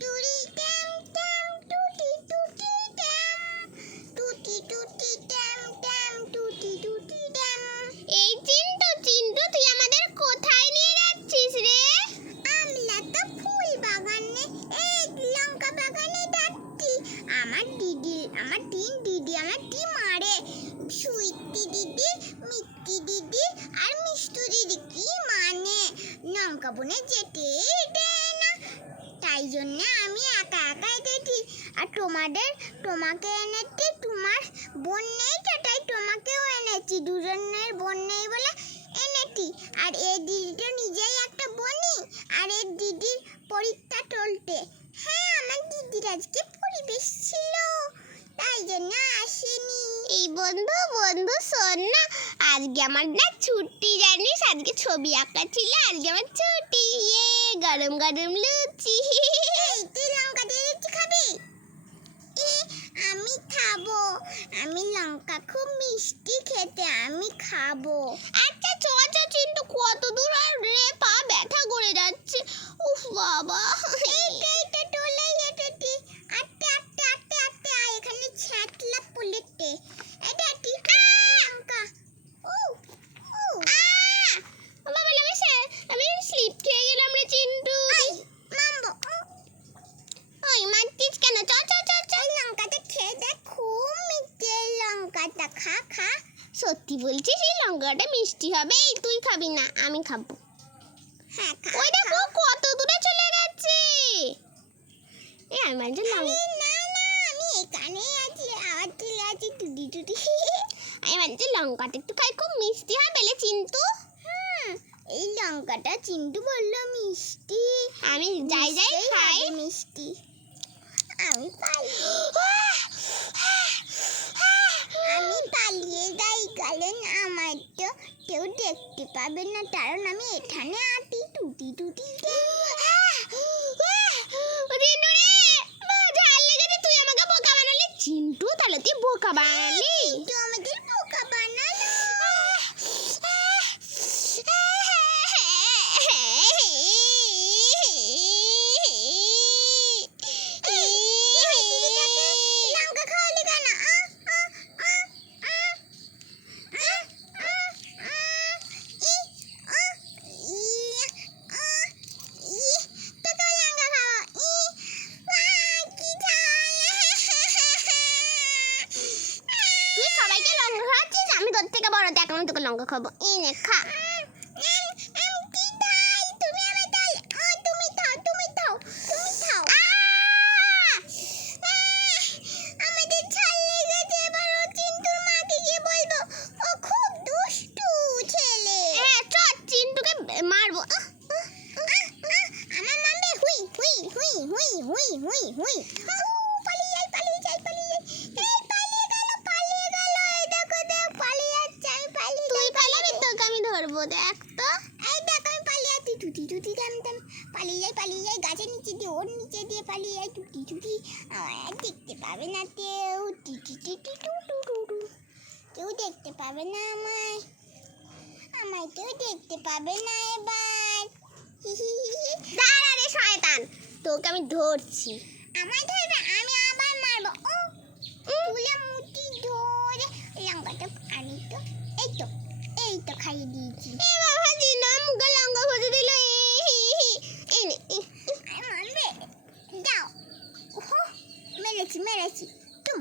টুরি ট্যাম ট্যাম টুটি টুটি ট্যাম টুটি টুটি ট্যাম ট্যাম টুটি টুটি ট্যাম। এই চিন্টু চিন্টু তুই আমাদের কোথায় নিয়ে যাচ্ছিস রে? আমরা তো ফুল বাগানে এই লঙ্কা বাগানে যাচ্ছি। আমার দিদি আমার মারে সুইটি দিদি মিষ্টি দিদি আর মিষ্টু দিদি কি মানে লঙ্কা বনে যেতে দেয় না, তাই জন্য আমি একা একাই দেখি। আর তোমাকে এনেছি, তোমার বোন নেই তো তাই তোমাকেও এনেছি, দুজনের বোন নেই বলে এনেছি। আর এই দিদিটা নিজেই একটা বনি, আর এই দিদির পরীক্ষা চলতে। হ্যাঁ, আমার দিদির আজকে পরিবেশ ছিল তাই জন্য আসেনি। এই বন্ধু শোন না, আজকে আমার না ছুটি, জানিস আজকে ছবি আঁকা ছিল, আজকে আমার ছুটি। ইয়ে গরম গরম লুচি। তুই লঙ্কা দিয়ে লুচি খাবি? আমি খাবো, আমি লঙ্কা খুব মিষ্টি খেতে, আমি খাবো। আচ্ছা চ চিন্টু, কত দূর আর রে, পা ব্যথা করে যাচ্ছে। উফ বাবা, এইটা টলে এটেটি আটে আটে আটে আটে এখানে ছাতলা পুলেটে এটা কি লঙ্কা। ও ও বাবা, আমি স্লিপ খেয়ে গেলাম রে চিন্টু। মামবো ওই মারতিস কেন? চ লঙ্কাটা খেয়ে দেখ, খুব মিষ্টি লঙ্কাটা, খা। সত্যি বলছিস এই লঙ্কাটা মিষ্টি হবে? এই তুই খাবি না, আমি খাবো। হ্যাঁ খা। ওই দেখো কত দূরে চলে গেছে। এই আমার জন্য না আমি এখানে আছি, আবার চলে আছি টুটি টুটি। আমি ভাবছি লঙ্কাটা একটু খাই, খুব মিষ্টি হবে লে চিন্টু। এই লঙ্কাটা চিন্টু বললো মিষ্টি, আমি যাই খাই মিষ্টি। আমি পালিয়ে যাই, কারণ আমার তো কেউ দেখতে পাবে না, কারণ আমি এখানে আছি টুটি টুটি। তুই আমাকে বোকা বানালি চিন্টু, তাহলে তুই বোকা বানালি, তুই আমাদের বোকা বানালি। আমি তোর থেকে বড়, দেখ আমি তোকে লঙ্কা খাবো, এই নে খা। মারবো আমার মারবে, হুই হুই হুই হুই হুই হুই হুই। পালিয়ে যাই এই পালিয়ে গেল এই দেখো পালিয়ে যাচ্ছে। আমি পালিয়ে, তুই পালাবি, তোকে আমি ধরবো, দেখ তো। এই দেখ আমি পালিয়ে যাচ্ছি টুটি টুটি টাম পালিয়ে যাই গাছের নিচে দিয়ে, ওর নিচে দিয়ে পালিয়ে যাই টুটি টুটি। আমার দেখতে পাবে না কেউ, টিটি টিটি টু টু টু টু, কেউ দেখতে পাবে না আমায় কেউ দেখতে পাবে না এবার। দাঁড়া রে শয়তান, তোকে আমি ধরছি। আমায় ধরবে, আমি আবার মারবো। তুলে মুটি ধরে লঙ্কাটা আনি তো, এই তো খাইয়ে দিয়েছি। এ বাবা দিনা মুখে লঙ্কা ভরে দিল। মারবে, যাও। মেরেছি তুম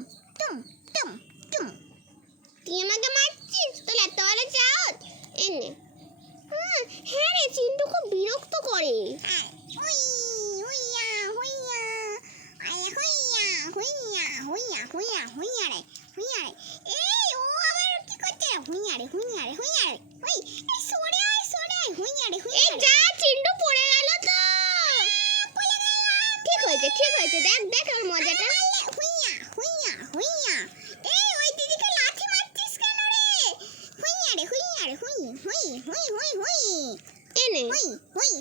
তুই আমাকে মারছিস, তোর এত বড় চাঁদ। এনে হ্যাঁ রে চিন্টু খুব বিরক্ত করে। ঠিক হয়েছে দেখ ওর মজাটা। ওই দিদিকে লাঠি মারছিস কেন রে? হুই এনে হুই